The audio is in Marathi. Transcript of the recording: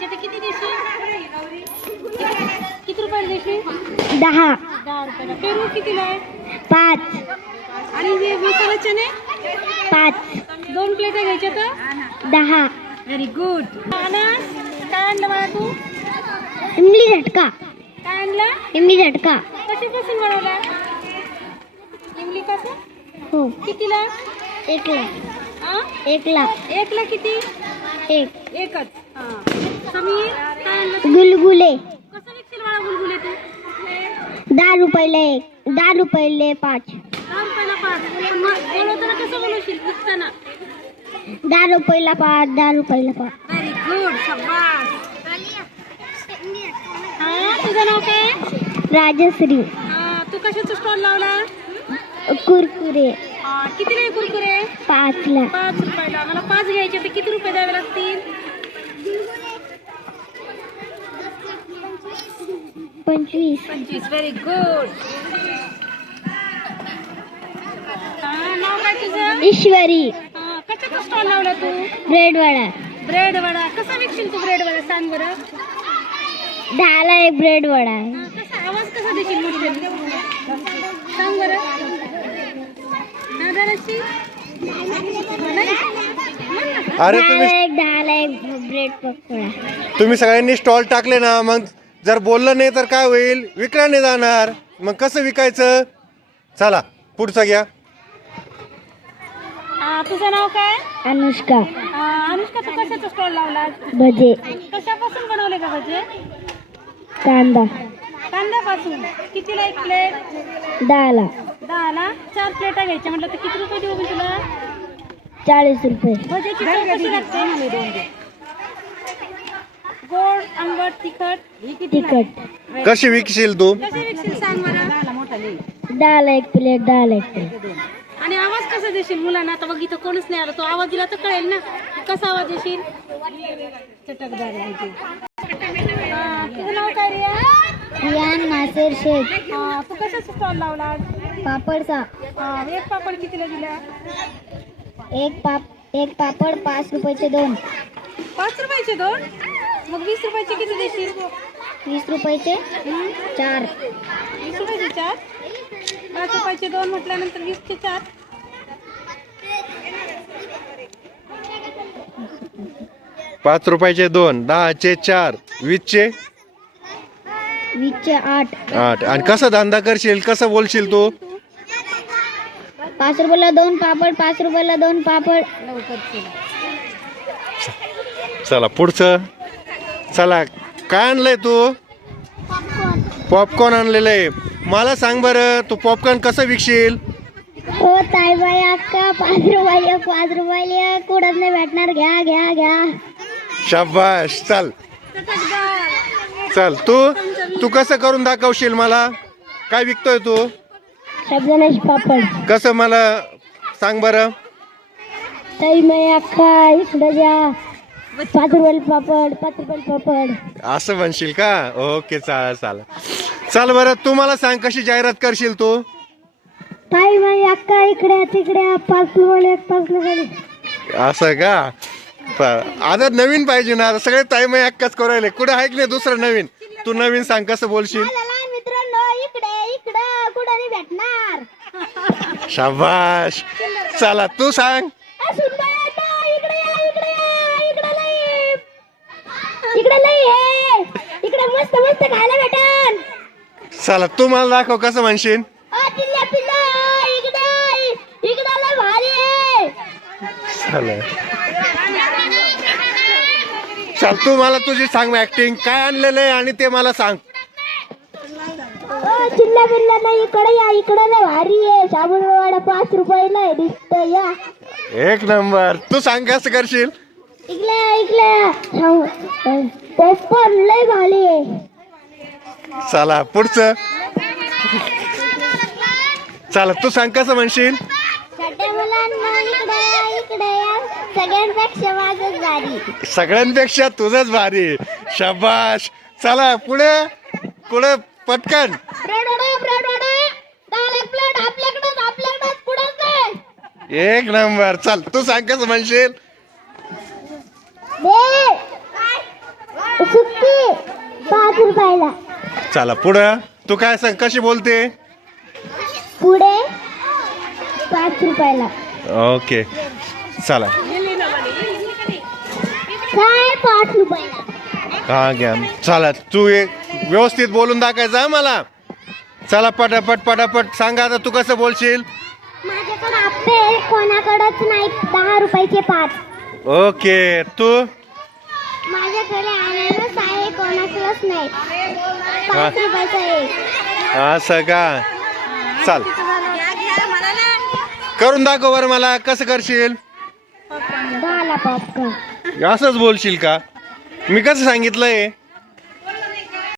घ्यायचे तर किती देशील? किती रुपयाला देशील? 10. 10 रुपयाला. पेरू कितीला आहे? 5. आणि हे मसाला चणे? 5. 2 प्लेटा घ्यायच्या तर? 10. Very good. अनस काय आणलं मला तू? इमली झटका. काय आणलं? इमली झटका. कशापासून बनवला? इमली पासून? हो. कितीला? 1 ला. 1 ला किती? 1. एकच. समीर काय आणलं? गुलगुले. कसं विकशील मला गुलगुले तू? 10 रुपयाला 1. 10 रुपयाला 5. 10 रुपयाला 5. पण मग बोलवताना कसं बोलवशील विकताना? 10 रुपयाला 5. 10 रुपयाला 5. Very good. शाबास. तुझं नाव काय? राजश्री. तू कशाचा स्टॉल लावला? कुरकुरे. कितीला आहे कुरकुरे? 5 ला. 5 रुपयाला. मला 5 घ्यायचे तर किती रुपये द्यावे लागतील? 25. 25. Very good. नाव काय तुझं? ईश्वरी. कशाचा स्टॉल लावला तू? ब्रेड वडा. ब्रेड वडा. कसा विकशील तू ब्रेड वडा सांग बरं? 10 ला 1 ब्रेड वडा. कसा आवाज कसा देशील मोठ्याने? सांग बरं. जराशी. अरे 10 ला 1 ब्रेड पकोडा. तुम्ही सगळ्यांनी स्टॉल टाकले ना, मग जर बोललं नाही तर काय होईल? विकला नाही जाणार. मग कसं विकायचं? चला पुढचं घ्या. तुझं नाव काय? अनुष्का. अनुष्का तू कशाचा स्टॉल लावला? भजे. कशापासून बनवले का भजे? कांदा. कांद्यापासून. कितीला 1 प्लेट? 10 ला. 10 ला 4 प्लेटा घ्यायच्या म्हटलं तर किती रुपये देऊ मी तुला? 40 रुपये. भजीची चव कशी लागते? गोड, आंबट, तिखट? तिखट. कशी विकशील तू? कशी विकशील सांग बरं? 10 ला 1 प्लेट. 10 ला 1 प्लेट. आणि आवाज कसा देशील मुलांना? आता बघ इथं कोणच नाही आला, तो आवाज दिला तर कळेल ना. कसा आवाज देशील? चटकदार. तुझं नाव काय रिया? रियान नासिर शेख. तू कशाचा स्टॉल लावला? पापडचा. 1 पापड कितीला दिला? एक पापड 5 रुपयाचे 2. 5 रुपयाचे 2? मग 20 रुपयाचे किती देशील? 20 रुपयाचे 4. 20 रुपयाचे 4? 5 रुपयाचे 2 म्हटल्यानंतर 20 चे 4. 5 रुपयाचे 2, 10 चे 4, 20 चे 8. 8. आणि कसं धंदा करशील? कसं बोलशील तू? 5 रुपयाला 2 पापड. 5 रुपयाला 2 पापड. चला पुढचं. चला काय आणलंय तू? पॉपकॉर्न आणलेलं आहे. मला सांग बरं, तू पॉपकॉर्न कसं विकशील? हो ताईबाई अक्का 5 रुपये 5 रुपये कुठंच नाही भेटणार. घ्या घ्या घ्या. शाबाश. चल चल तू कसं करून दाखवशील मला? काय विकतोय तू? साबुदाण्याचे पापड. कसं मला सांग बरं? ताईबाई अक्का इकडे द्या. 5 रुपयाला पापड. 5 रुपयाला पापड. असं म्हणशील का? ओके चालेल. चल बरं, तू मला सांग कशी जाहिरात करशील तू? ताईबाई अक्का इकडे तिकडे 5 रुपये 5 रुपये. असं का? आता नवीन पाहिजे ना. सगळे ताईमाई अक्काच करू राहिले. कुठे आहे की नाही दुसरं नवीन? तू नवीन सांग कसं बोलशील? मित्रांनो इकडे कुठं नाही भेटणार. शाबाश. चला तू सांग. इकडे मस्त मस्त खायला भेटन. चला तू मला दाखव कसं म्हणशील? चल तू मला तुझी सांग ऍक्टिंग. काय आणलेलं आहे आणि ते मला सांग. चिल्ला बिल्ला नाही. इकडे या. इकडे लय भारी आहे. साबुदाणा 5 रुपयाला आहे. दिसतं या. एक नंबर. तू सांग कसं करशील? इकल्या पॉपकॉर्न लय भारी आहे. चला पुढचं. चला तू सांग कसं म्हणशील? छोट्या मुलांना इकडे या. सगळ्यांपेक्षा माझंच भारी. सगळ्यांपेक्षा तुझंच भारी. शाबाश. चला पुढे पटकन. Bread vada 10 plate. आपल्याकडे पुढे. एक नंबर. चल तू सांग कसं म्हणशील? दे सुट्टी 5 रुपयाला. चला पुढं तू काय सांग कशी बोलते. पुढे 5 रुपयाला. ओके चला काय 5 रुपयाला. हा घ्या. चला तू एक व्यवस्थित बोलून दाखवायचं हा मला. चला पटापट पटापट सांगा आता तू कसं बोलशील. माझ्याकडे आप्पे कोणाकडेच नाही. 10 रुपयाचे 5. ओके तू माझ्याकडे अननस आहे कोणाकडेच नाही. 5 रुपयाचा एक. असं का. चाल करून दाखव बरं मला कसं करशील. 10ला पॉपकॉर्न. असंच बोलशील का. मी कसं सांगितलंय